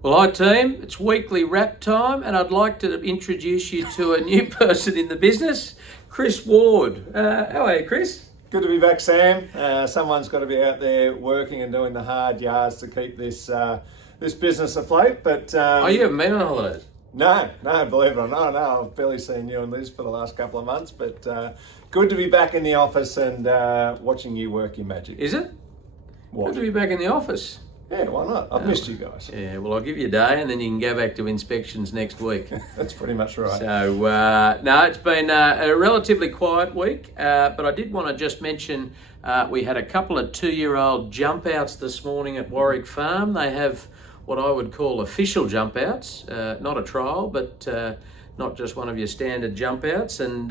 Well, hi team, it's weekly wrap time and I'd like to introduce you to a new person in the business, Chris Ward. How are you, Chris? Good to be back, Sam. Someone's got to be out there working and doing the hard yards to keep this business afloat. But You haven't been on holidays? No, believe it or not, no. I've barely seen you and Liz for the last couple of months. But good to be back in the office and watching you work your magic. Is it? What? Good to be back in the office. Yeah, why not? I've missed you guys. Yeah, well, I'll give you a day and then you can go back to inspections next week. That's pretty much right. So, no, it's been a relatively quiet week, but I did want to just mention we had a couple of 2-year-old jump outs this morning at Warwick Farm. They have what I would call official jump outs, not a trial, but not just one of your standard jump outs. And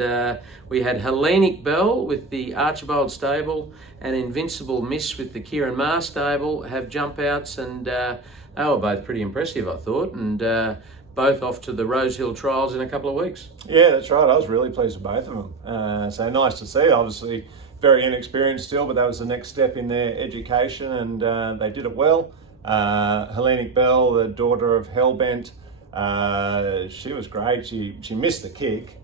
we had Hellenic Bell with the Archibald stable and Invincible Miss with the Kieran Maher stable have jump outs, and they were both pretty impressive, I thought, and both off to the Rosehill trials in a couple of weeks. Yeah, that's right. I was really pleased with both of them. So nice to see. Obviously very inexperienced still, but that was the next step in their education, and they did it well. Hellenic Bell, the daughter of Hellbent, she was great. She missed the kick,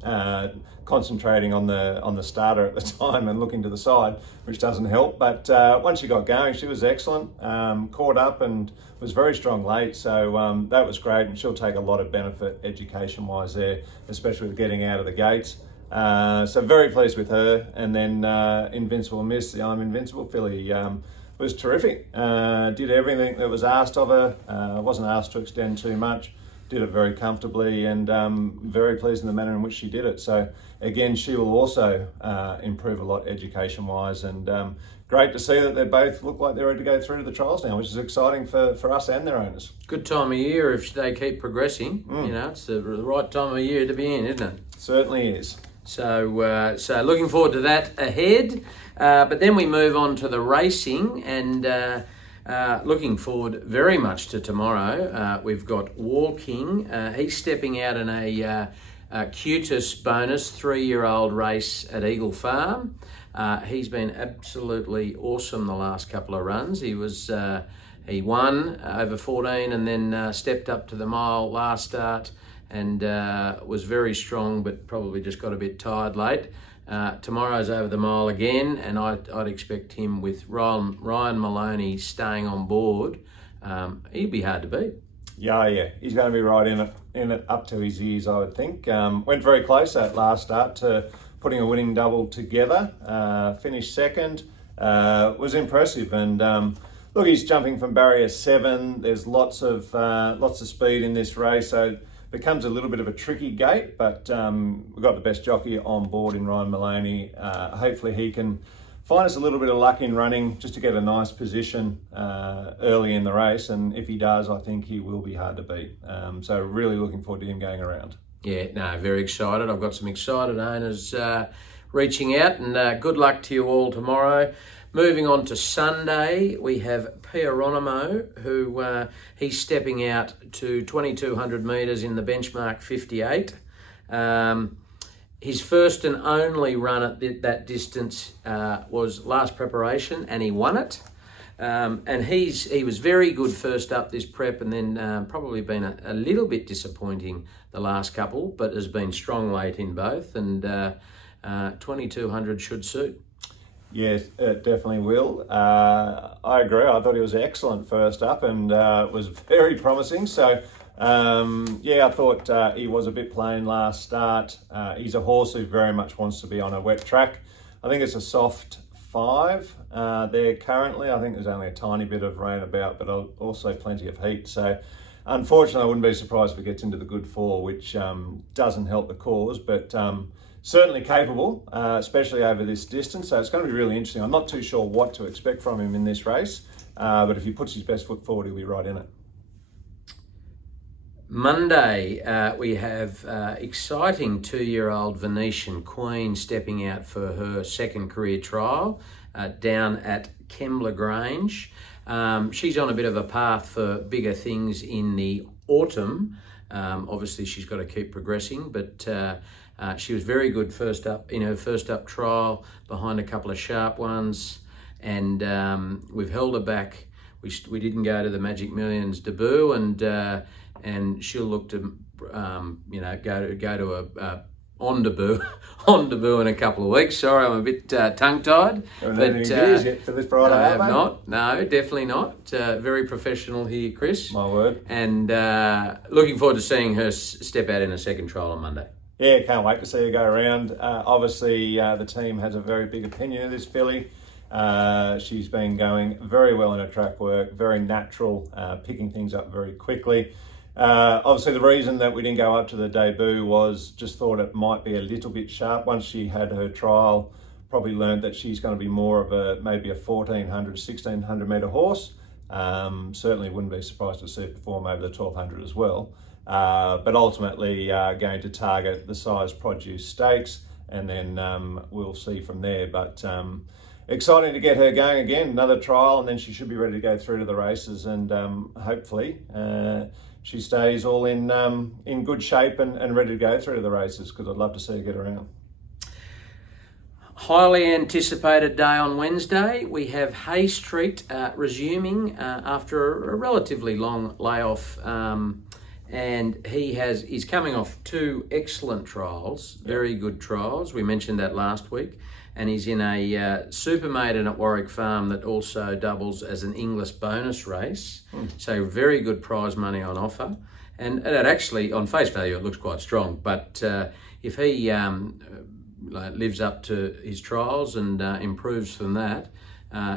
concentrating on the starter at the time and looking to the side, which doesn't help. But once she got going, she was excellent. Caught up and was very strong late. So that was great, and she'll take a lot of benefit education-wise there, especially with getting out of the gates. So very pleased with her. And then Invincible Miss, the I'm Invincible filly, was terrific. Did everything that was asked of her. Wasn't asked to extend too much. Did it very comfortably, and very pleased in the manner in which she did it. So again, she will also improve a lot education-wise, and great to see that they both look like they're ready to go through to the trials now, which is exciting for us and their owners. Good time of year if they keep progressing. You know, it's the right time of year to be in, isn't it? Certainly is. So looking forward to that ahead. But then we move on to the racing, and looking forward very much to tomorrow. We've got War King. He's stepping out in a Cutis bonus 3-year-old race at Eagle Farm. He's been absolutely awesome the last couple of runs. He won over 14 and then stepped up to the mile last start, and was very strong, but probably just got a bit tired late. Tomorrow's over the mile again, and I'd expect him with Ryan Maloney staying on board. He'd be hard to beat. Yeah, he's going to be right in it up to his ears, I would think. Went very close that last start to putting a winning double together. Finished second. Was impressive, and look, he's jumping from barrier 7. There's lots of speed in this race, so becomes a little bit of a tricky gate, but we've got the best jockey on board in Ryan Maloney. Hopefully he can find us a little bit of luck in running just to get a nice position early in the race, and if he does, I think he will be hard to beat. So really looking forward to him going around. Yeah, no, very excited. I've got some excited owners reaching out, and good luck to you all tomorrow. Moving on to Sunday, we have Pieronimo, who he's stepping out to 2,200 metres in the benchmark 58. His first and only run at that distance was last preparation, and he won it. And he was very good first up this prep, and then probably been a little bit disappointing the last couple, but has been strong late in both, and 2,200 should suit. Yes, it definitely will. I agree. I thought he was excellent first up, and was very promising. So, I thought he was a bit plain last start. He's a horse who very much wants to be on a wet track. I think it's a soft 5 there currently. I think there's only a tiny bit of rain about, but also plenty of heat. So, unfortunately, I wouldn't be surprised if it gets into the good 4, which doesn't help the cause, but certainly capable, especially over this distance. So it's going to be really interesting. I'm not too sure what to expect from him in this race, but if he puts his best foot forward, he'll be right in it. Monday, we have exciting 2-year-old Venetian Queen stepping out for her second career trial down at Kembla Grange. She's on a bit of a path for bigger things in the autumn. Obviously, she's got to keep progressing, but she was very good first up in her first up trial behind a couple of sharp ones, and we've held her back we didn't go to the Magic Millions debut, and she'll look to go to a on debut in a couple of weeks. Sorry, I'm a bit tongue-tied. But yet for this Friday, I have not. No, definitely not. Very professional here, Chris. My word. And looking forward to seeing her step out in a second trial on Monday. Yeah, can't wait to see her go around. Obviously, the team has a very big opinion of this filly. She's been going very well in her track work, very natural, picking things up very quickly. Obviously, the reason that we didn't go up to the debut was just thought it might be a little bit sharp. Once she had her trial, probably learned that she's going to be more of maybe a 1400, 1600 metre horse. Certainly wouldn't be surprised to see it perform over the 1200 as well. But ultimately going to target the size produce stakes, and then we'll see from there. But exciting to get her going again, another trial, and then she should be ready to go through to the races, and hopefully she stays all in good shape and ready to go through to the races, because I'd love to see her get around. Highly anticipated day on Wednesday. We have Hay Street resuming after a relatively long layoff, and he's coming off 2 excellent trials, very good trials. We mentioned that last week. And he's in a super maiden at Warwick Farm that also doubles as an English bonus race. So very good prize money on offer. And it actually, on face value, it looks quite strong. But if he lives up to his trials and improves from that,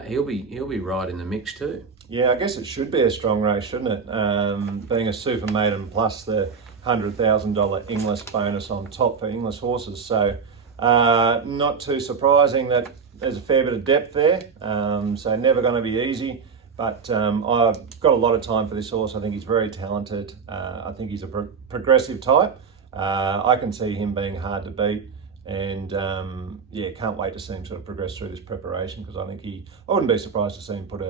he'll be right in the mix too. Yeah, I guess it should be a strong race, shouldn't it? Being a super maiden plus the $100,000 English bonus on top for English horses. So not too surprising that there's a fair bit of depth there. So never going to be easy. But I've got a lot of time for this horse. I think he's very talented. I think he's a progressive type. I can see him being hard to beat. And can't wait to see him sort of progress through this preparation, because I think I wouldn't be surprised to see him put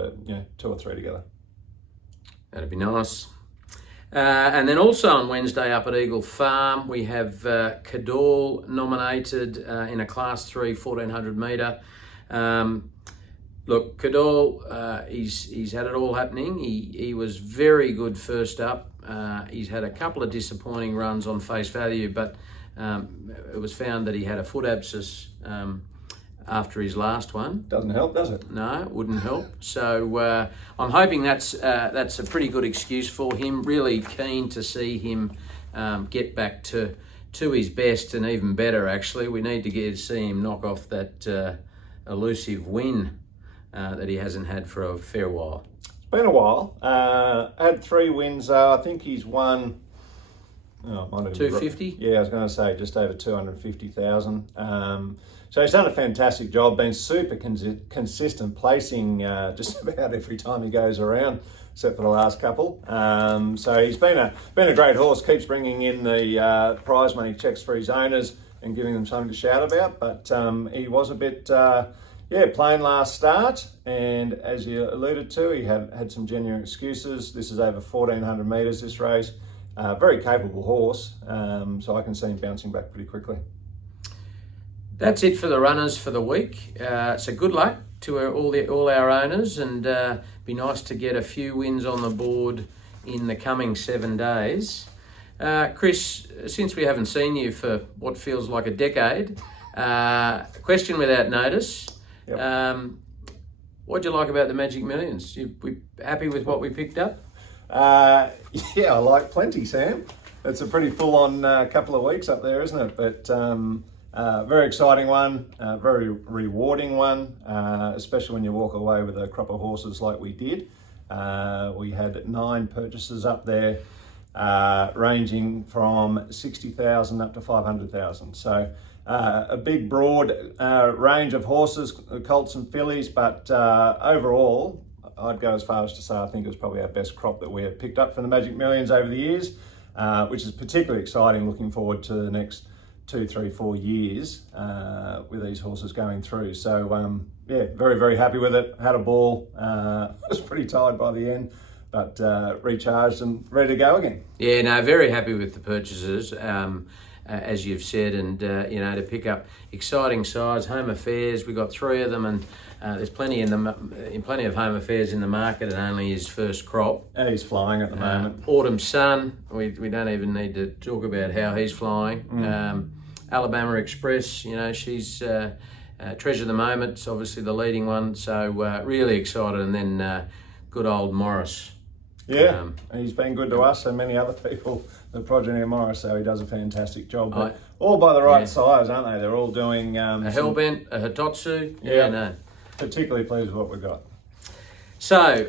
2 or 3 together. That'd be nice. And then also on Wednesday up at Eagle Farm, we have Cadal nominated in a Class 3 1400 metre. Look, Cadal, he's had it all happening. He was very good first up. He's had a couple of disappointing runs on face value, but it was found that he had a foot abscess after his last one. Doesn't help, does it? No, it wouldn't help. So I'm hoping that's a pretty good excuse for him. Really keen to see him get back to his best, and even better, actually. We need to see him knock off that elusive win that he hasn't had for a fair while. It's been a while. Had 3 wins, though. I think he's won... 250? Yeah, I was going to say just over 250,000. So he's done a fantastic job, been super consistent, placing just about every time he goes around, except for the last couple. So he's been a great horse, keeps bringing in the prize money checks for his owners and giving them something to shout about. But he was a bit, plain last start. And as you alluded to, he had some genuine excuses. This is over 1,400 metres, this race. Very capable horse, so I can see him bouncing back pretty quickly. That's it for the runners for the week. So good luck to all our owners, and be nice to get a few wins on the board in the coming 7 days. Chris, since we haven't seen you for what feels like a decade, question without notice. Yep. What'd you like about the Magic Millions? We happy with what we picked up? I like plenty, Sam. It's a pretty full-on couple of weeks up there, isn't it? But very exciting one, very rewarding one, especially when you walk away with a crop of horses like we did. We had 9 purchases up there, ranging from 60,000 up to 500,000. So a big, broad range of horses, colts and fillies, but overall, I'd go as far as to say I think it was probably our best crop that we have picked up from the Magic Millions over the years, which is particularly exciting, looking forward to the next 2, 3, 4 years with these horses going through. So very, very happy with it. Had a ball. Was pretty tired by the end, but recharged and ready to go again. Yeah, no, very happy with the purchases. as you've said, and to pick up exciting size home affairs. We got 3 of them, and there's plenty of home affairs in the market, and only his first crop. And he's flying at the moment. Autumn Sun, we don't even need to talk about how he's flying. Alabama Express, she's treasure of the moment. It's obviously the leading one, so really excited. And then good old Morris. Yeah, and he's been good to us and many other people, the progeny of Morris, so he does a fantastic job. But all by the right size, aren't they? They're all doing... a Hellbent, a Hitotsu. Particularly pleased with what we've got. So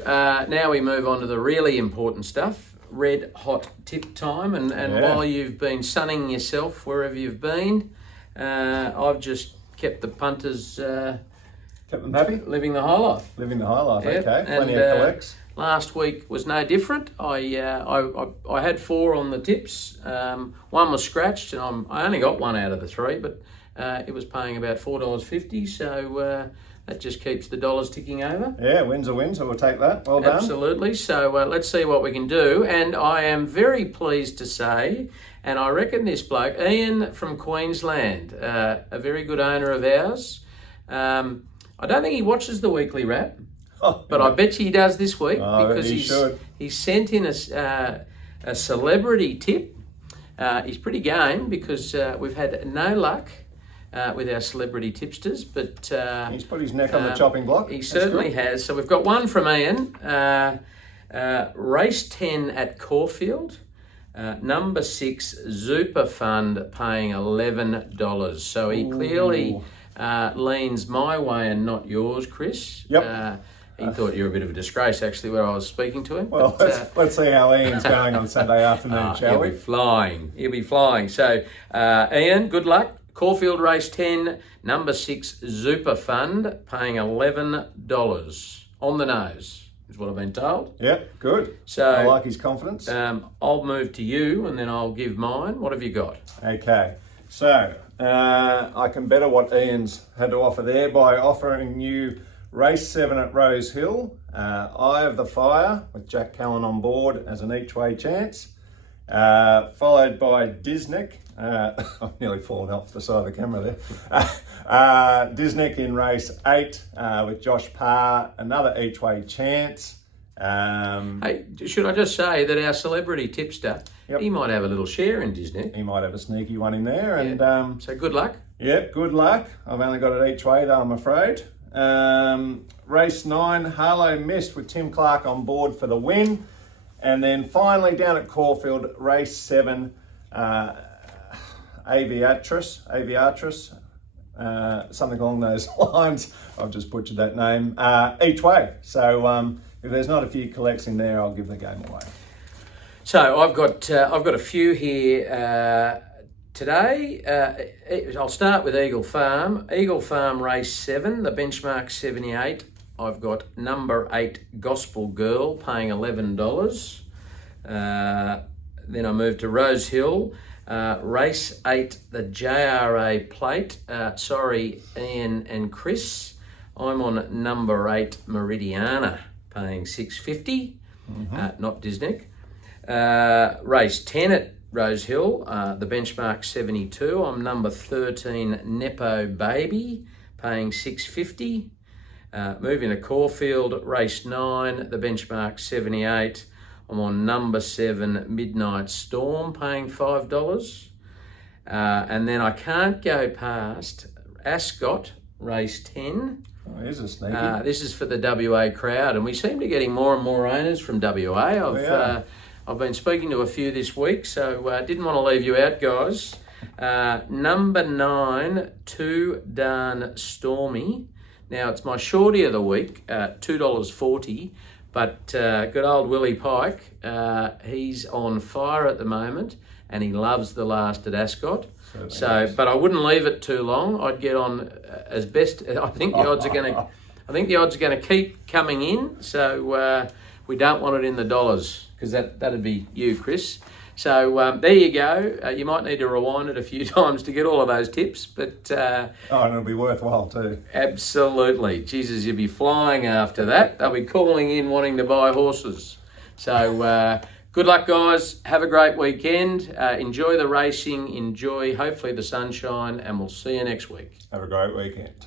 now we move on to the really important stuff, red hot tip time. And while you've been sunning yourself wherever you've been, I've just kept the punters... kept them happy? Living the high life. Living the high life, Yep. okay. Plenty of collects. Last week was no different. I had 4 on the tips. One was scratched, and I only got 1 out of the 3, but it was paying about $4.50. So that just keeps the dollars ticking over. Yeah, win's a win, so we'll take that. Well done. Absolutely. So let's see what we can do. And I am very pleased to say, and I reckon this bloke, Ian from Queensland, a very good owner of ours. I don't think he watches the Weekly Wrap. But I bet you he does this week, because he's sent in a celebrity tip. He's pretty game, because we've had no luck with our celebrity tipsters, but he's put his neck on the chopping block. He certainly has. So we've got one from Ian. Race 10 at Caulfield. Number 6 Zupa Fund paying $11. So he clearly leans my way and not yours, Chris. Yep. He thought you were a bit of a disgrace, actually, when I was speaking to him. Well, let's see how Ian's going on Saturday afternoon, shall we? He'll be flying. So, Ian, good luck. Caulfield Race 10, number 6 Zupa Fund, paying $11 on the nose, is what I've been told. Yep, good. So I like his confidence. I'll move to you, and then I'll give mine. What have you got? Okay, so I can better what Ian's had to offer there by offering you Race 7 at Rose Hill, Eye of the Fire with Jack Callan on board as an each-way chance, followed by Disnick. I've nearly fallen off the side of the camera there. Disnick in Race 8 with Josh Parr, another each-way chance. Hey, should I just say that our celebrity tipster, he might have a little share in Disney. He might have a sneaky one in there. And so good luck. Yep, good luck. I've only got it each way though, I'm afraid. Race 9, Harlow Mist with Tim Clark on board for the win. And then finally down at Caulfield, Race 7, Aviatrix, something along those lines. I've just butchered that name. Each way. So if there's not a few collects in there, I'll give the game away. So I've got a few here today. I'll start with Eagle Farm. Eagle Farm Race 7, the benchmark 78. I've got number 8 Gospel Girl paying $11. Then I move to Rose Hill. Race 8, the JRA plate. Sorry, Ian and Chris. I'm on number 8 Meridiana paying $6.50. Not Disney. Race 10 at Rose Hill, the benchmark 72. I'm number 13 Nepo Baby paying $6.50. Moving to Caulfield, race 9, the benchmark 78. I'm on number 7 Midnight Storm paying $5. And then I can't go past Ascot, race 10. Oh, here's a sneaky. This is for the WA crowd, and we seem to be getting more and more owners from WA. I've been speaking to a few this week, so didn't want to leave you out, guys. Number 9, Too Darn Stormy. Now, it's my shorty of the week, $2.40, but good old Willie Pike, he's on fire at the moment, and he loves the last at Ascot. But I wouldn't leave it too long. I'd get on as best. I think the odds are going to. I think the odds are going to keep coming in. So we don't want it in the dollars, because that'd be you, Chris. So there you go. You might need to rewind it a few times to get all of those tips, but and it'll be worthwhile too. Absolutely, Jesus, you'll be flying after that. They'll be calling in wanting to buy horses. So. Good luck, guys. Have a great weekend. Enjoy the racing. Enjoy, hopefully, the sunshine, and we'll see you next week. Have a great weekend.